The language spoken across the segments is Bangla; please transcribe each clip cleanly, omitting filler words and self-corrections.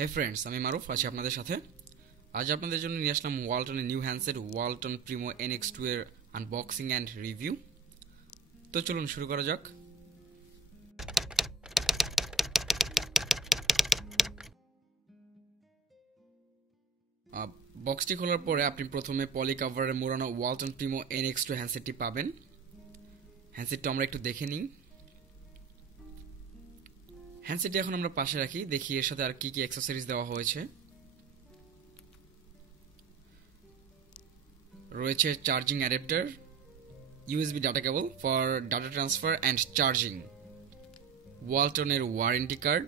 হে ফ্রেন্ডস, আমি মারুফ আছি আপনাদের সাথে। আজ আপনাদের জন্য নিয়ে আসলাম ওয়ালটনের new handset Walton Primo NX2 এর আনবক্সিং অ্যান্ড রিভিউ। তো চলুন শুরু করা যাক। বক্সটি খোলার পরে আপনি প্রথমে পলি কাভারে মোড়ানো ওয়ালটন প্রিমো NX2 হ্যান্ডসেটটি পাবেন। হ্যান্ডসেটটা আমরা একটু দেখে নিই। হ্যান্ডসেটটি এখন আমরা পাশে রাখি, দেখি এর সাথে আর কি কি অ্যাক্সেসরিজ দেওয়া হয়েছে। রয়েছে charging adapter, USB data cable for data transfer and charging, ওয়ালটনের warranty card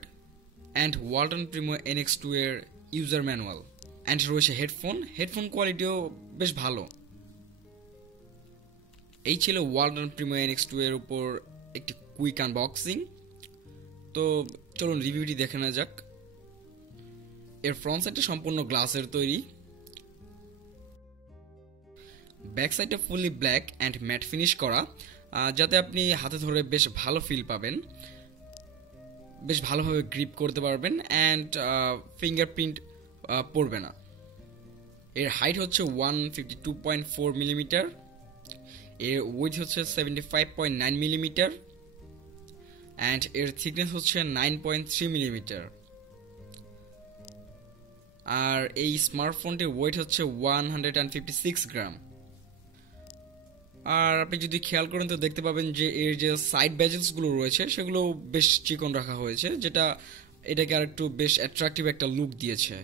and Walton Primo NX2 এর ইউজার ম্যানুয়াল, অ্যান্ড রয়েছে হেডফোন কোয়ালিটিও বেশ ভালো। এই ছিল ওয়ালটন প্রিমো NX2 এর উপর একটি কুইক আনবক্সিং। তো চলুন রিভিউটি দেখে নেওয়া যাক। এর ফ্রন্ট সাইডটা সম্পূর্ণ গ্লাসের তৈরি, ব্যাক সাইডটা fully black and mat finish করা, যাতে আপনি হাতে ধরে বেশ ভালো ফিল পাবেন, বেশ ভালোভাবে গ্রিপ করতে পারবেন অ্যান্ড ফিঙ্গারপ্রিন্ট পড়বে না। এর হাইট হচ্ছে 152.4 মিলিমিটার, এর উইথ হচ্ছে 75.9 মিলিমিটার অ্যান্ড এর থিকনেস হচ্ছে 9.3 মিলিমিটার। আর এই স্মার্টফোনটির ওয়েট হচ্ছে 156 গ্রাম। আর আপনি যদি খেয়াল করেন তো দেখতে পাবেন যে এর যে সাইড ব্যাজেলসগুলো রয়েছে সেগুলো বেশ চিকন রাখা হয়েছে, যেটা এটাকে আর একটু বেশ অ্যাট্রাকটিভ একটা লুক দিয়েছে।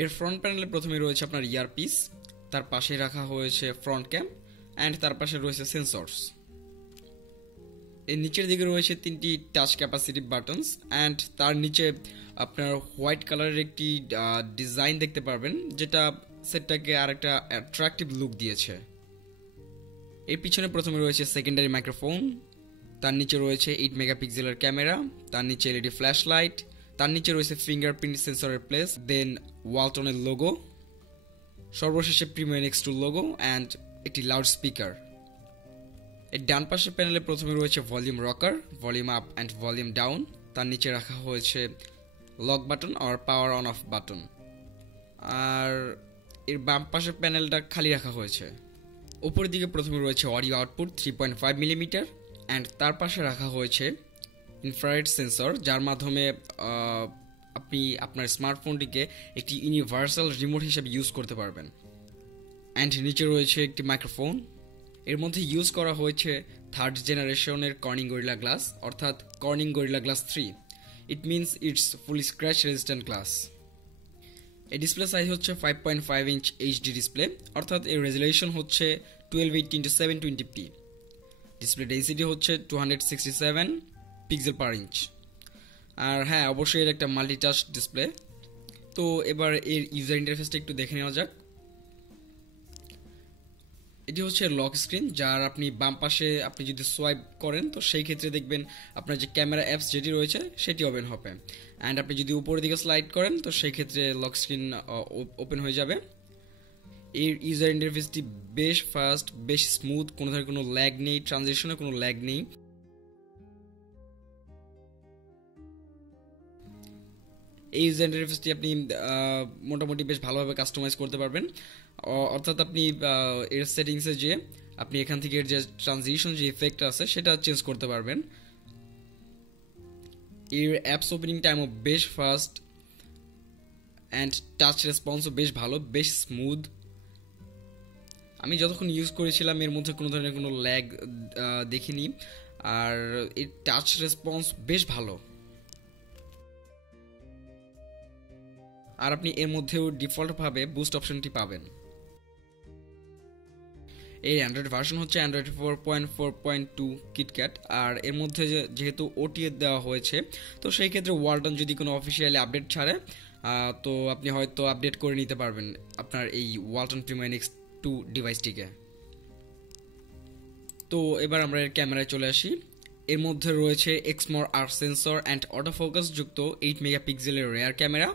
এর ফ্রন্ট প্যানেলে প্রথমে রয়েছে আপনার ইয়ারপিস, তার পাশে রাখা হয়েছে ফ্রন্ট ক্যাম অ্যান্ড তার পাশে রয়েছে সেন্সরস। এর নিচের দিকে রয়েছে 3টি টাচ ক্যাপাসিটিভ বাটনস অ্যান্ড তার নিচে আপনার হোয়াইট কালারের একটি ডিজাইন দেখতে পারবেন, যেটা সেটটাকে আর একটা অ্যাট্রাকটিভ লুক দিয়েছে। এর পিছনে প্রথমে রয়েছে সেকেন্ডারি মাইক্রোফোন, তার নিচে রয়েছে 8 মেগাপিক্সেলের ক্যামেরা, তার নিচে LED ফ্ল্যাশ লাইট, তার নিচে রয়েছে ফিঙ্গারপ্রিন্ট সেন্সরের প্লেস, দেন ওয়ালটনের লোগো, সর্বশেষে প্রিমো NX2 লোগো অ্যান্ড একটি লাউড স্পিকার। এর ডান পাশের প্যানেলে প্রথমে রয়েছে volume rocker, volume up and volume down, তার নিচে রাখা হয়েছে লক বাটন আর পাওয়ার অন অফ বাটন। আর এর বাম পাশের প্যানেলটা খালি রাখা হয়েছে। উপরের দিকে প্রথমে রয়েছে অডিও আউটপুট 3.5 মিলিমিটার অ্যান্ড তার পাশে রাখা হয়েছে ইনফ্রারেড সেন্সর, যার মাধ্যমে আপনি আপনার স্মার্টফোনটিকে একটি ইউনিভার্সাল রিমোট হিসেবে ইউজ করতে পারবেন। অ্যান্ড নিচে রয়েছে একটি মাইক্রোফোন। এর মধ্যে ইউজ করা হয়েছে 3rd জেনারেশনের কর্নিং গরিলা গ্লাস, অর্থাৎ Corning Gorilla glass 3। It means it's fully scratch resistant glass. এই ডিসপ্লে সাইজ হচ্ছে 5.5 ইঞ্চ HD ডিসপ্লে, অর্থাৎ এর রেজলিউশন হচ্ছে 1280x720p। ডিসপ্লে ডেন্সিটি হচ্ছে 267 পিক্সেল পার ইঞ্চ। আর হ্যাঁ, অবশ্যই এর একটা মাল্টিটাচ ডিসপ্লে। তো এবার এর ইউজার ইন্টারফেসটা একটু দেখে নেওয়া যাক। এটি হচ্ছে লক স্ক্রিন, যার আপনি বাম পাশে আপনি যদি সোয়াইপ করেন তো সেই ক্ষেত্রে দেখবেন আপনার যে ক্যামেরা অ্যাপস যেটি রয়েছে সেটি ওপেন হবে, অ্যান্ড আপনি যদি উপরের দিকে স্লাইড করেন তো সেই ক্ষেত্রে লক স্ক্রিন ওপেন হয়ে যাবে। এর ইউজার ইন্টারফেসটি বেশ ফাস্ট, বেশ স্মুথ, কোনো ধরনের কোনো ল্যাগ নেই, ট্রানজিশনে কোনো ল্যাগ নেই। এই ইউজার ইন্টারফেসটি আপনি মোটামুটি বেশ ভালোভাবে কাস্টমাইজ করতে পারবেন, অর্থাৎ আপনি এর সেটিংসে যে আপনি এখান থেকে এর যে ট্রানজিশন যে ইফেক্ট আছে সেটা চেঞ্জ করতে পারবেন। এর অ্যাপস ওপেনিং টাইমও বেশ ফাস্ট অ্যান্ড টাচ রেসপন্সও বেশ ভালো, বেশ স্মুথ। আমি যতক্ষণ ইউজ করেছিলাম এর মধ্যে কোনো ধরনের কোনো ল্যাগ দেখিনি, আর এর টাচ রেসপন্স বেশ ভালো। আর আপনি এর মধ্যেও ডিফল্টভাবে বুস্ট অপশনটি পাবেন। এই অ্যান্ড্রয়েড ভার্সন হচ্ছে অ্যান্ড্রয়েড 4.4.2 কিটক্যাট। আর এর মধ্যে যেহেতু OTA দেওয়া হয়েছে, তো সেই ক্ষেত্রে ওয়ালটন যদি কোনো অফিসিয়ালি আপডেট ছাড়ে তো আপনি হয়তো আপডেট করে নিতে পারবেন আপনার এই ওয়ালটন প্রিমো NX2 ডিভাইসটিকে। তো এবার আমরা এর ক্যামেরায় চলে আসি। এর মধ্যে রয়েছে Exmor R sensor and autofocus যুক্ত 8 মেগাপিক্সেলের রেয়ার ক্যামেরা।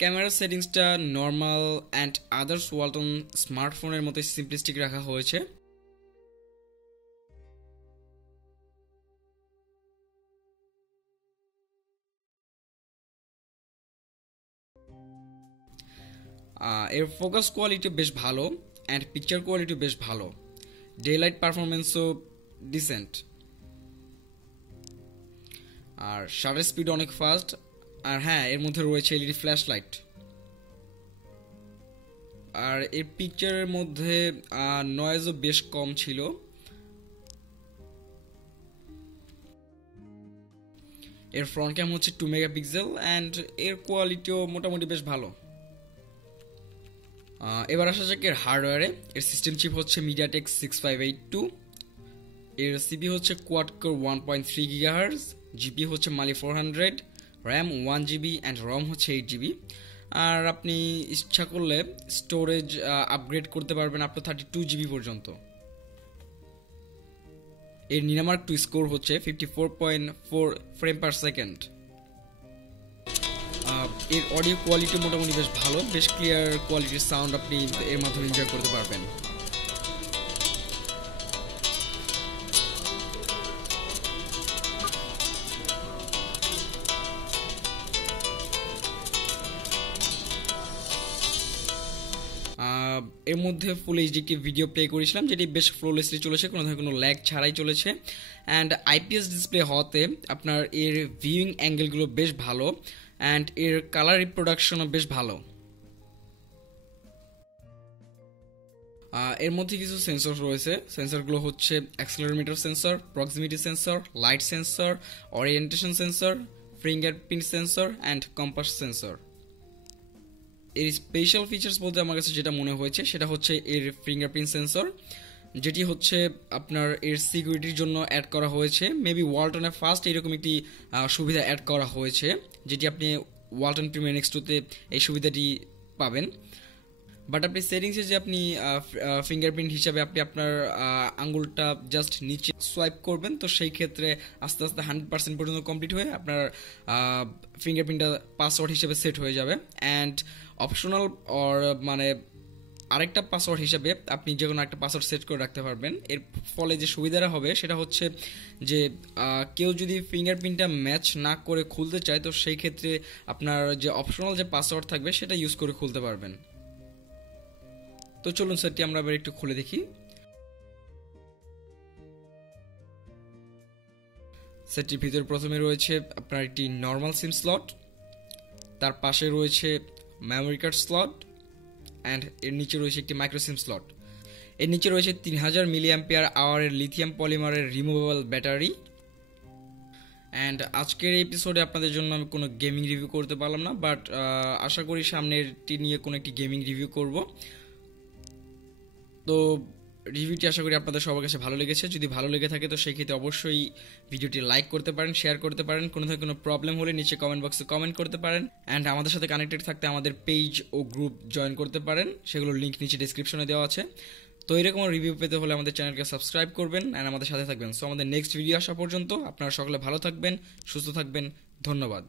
ক্যামেরা সেটিংসটা নর্মাল অ্যান্ড আদার্স ওয়ালটন স্মার্টফোনের মতো সিম্পলিস্টিক রাখা হয়েছে। এর ফোকাস কোয়ালিটি বেশ ভালো অ্যান্ড পিকচার কোয়ালিটি বেশ ভালো, ডে লাইট পারফরমেন্সও ডিসেন্ট, আর শাটার স্পিড অনেক ফাস্ট। আর হ্যাঁ, এর মধ্যে রয়েছে এলইডি ফ্ল্যাশ লাইট। আর এর পিকচারের মধ্যে নয়েজও বেশ কম ছিল। এর ফ্রন্ট ক্যাম হচ্ছে 2 মেগাপিক্সেল অ্যান্ড এর কোয়ালিটিও মোটামুটি বেশ ভালো। এবার আসা যাক এর হার্ডওয়্যারে। এর সিস্টেম চিপ হচ্ছে মিডিয়াটেক 6582, এর সিপি হচ্ছে কোয়াড কোর 1.3 গিগাহার্জ, জিপি হচ্ছে মালি 400, র্যাম 1 GB অ্যান্ড রম হচ্ছে 8 GB। আর আপনি ইচ্ছা করলে স্টোরেজ আপগ্রেড করতে পারবেন আপ টু 32 GB পর্যন্ত। এর নিনামার্ক 2 স্কোর হচ্ছে 54.4 ফ্রেম পার সেকেন্ড। এর অডিও কোয়ালিটি মোটামুটি বেশ ভালো, বেশ ক্লিয়ার কোয়ালিটির সাউন্ড আপনি এর মাধ্যমে এনজয় করতে পারবেন। এর মধ্যে ফুল এইচডি একটি ভিডিও প্লে করেছিলাম, যেটি বেশ ফ্লোলেসলি চলেছে, কোনো ধরনের কোনো ল্যাগ ছাড়াই চলেছে। অ্যান্ড আইপিএস ডিসপ্লে হওয়াতে আপনার এর ভিউইং অ্যাঙ্গেলগুলো বেশ ভালো অ্যান্ড এর কালার রিপ্রোডাকশনও বেশ ভালো। এর মধ্যে কিছু সেন্সর রয়েছে, সেন্সরগুলো হচ্ছে accelerometer sensor, proximity sensor, light sensor, orientation sensor, fingerprint sensor and compass sensor. এর স্পেশাল ফিচার্স বলতে আমার কাছে যেটা মনে হয়েছে সেটা হচ্ছে এর ফিঙ্গারপ্রিন্ট সেন্সর, যেটি হচ্ছে আপনার এর সিকিউরিটির জন্য অ্যাড করা হয়েছে। মেবি ওয়ালটনের ফার্স্ট এরকম একটি সুবিধা অ্যাড করা হয়েছে, যেটি আপনি ওয়ালটন প্রিমিয়ার নেক্সট2তে এই সুবিধাটি পাবেন। বাট আপনি সেটিংসে যে আপনি ফিঙ্গারপ্রিন্ট হিসাবে আপনি আপনার আঙ্গুলটা জাস্ট নিচে সোয়াইপ করবেন, তো সেই ক্ষেত্রে আস্তে আস্তে 100% পর্যন্ত কমপ্লিট হয়ে আপনার ফিঙ্গারপ্রিন্টটা পাসওয়ার্ড হিসেবে সেট হয়ে যাবে। অ্যান্ড অপশনাল অর মানে আরেকটা পাসওয়ার্ড হিসেবে আপনি যে কোনো একটা পাসওয়ার্ড সেট করে রাখতে পারবেন। এর ফলে যে সুবিধাটা হবে সেটা হচ্ছে যে কেউ যদি ফিঙ্গারপ্রিন্টটা ম্যাচ না করে খুলতে চায়, তো সেই ক্ষেত্রে আপনার যে অপশনাল যে পাসওয়ার্ড থাকবে সেটা ইউজ করে খুলতে পারবেন। তো চলুন সেটটি আমরা আবার একটু খুলে দেখি। সেটটির ভিতরে প্রথমে রয়েছে আপনার একটি নর্মাল সিম স্লট, তার পাশে রয়েছে মেমোরি কার্ড স্লট অ্যান্ড এর নিচে রয়েছে একটি মাইক্রো সিম স্লট। এর নিচে রয়েছে 3000 mAh লিথিয়াম পলিমারের রিমুভেবল ব্যাটারি। অ্যান্ড আজকের এপিসোডে আপনাদের জন্য আমি কোনো গেমিং রিভিউ করতে পারলাম না, বাট আশা করি সামনেরটি নিয়ে কোনো একটি গেমিং রিভিউ করব। তো রিভিউটি আশা করি আপনাদের সবার কাছে ভালো লেগেছে। যদি ভালো লেগে থাকে তো সেই ক্ষেত্রে অবশ্যই ভিডিওটি লাইক করতে পারেন, শেয়ার করতে পারেন। কোনো ধরনের কোনো প্রবলেম হলে নিচে কমেন্ট বক্সে কমেন্ট করতে পারেন। অ্যান্ড আমাদের সাথে কানেক্টেড থাকতে আমাদের পেজ ও গ্রুপ জয়েন করতে পারেন, সেগুলোর লিঙ্ক নিচে ডিসক্রিপশনে দেওয়া আছে। তো এরকম রিভিউ পেতে হলে আমাদের চ্যানেলকে সাবস্ক্রাইব করবেন অ্যান্ড আমাদের সাথে থাকবেন। সো আমাদের নেক্সট ভিডিও আসা পর্যন্ত আপনারা সকলে ভালো থাকবেন, সুস্থ থাকবেন। ধন্যবাদ।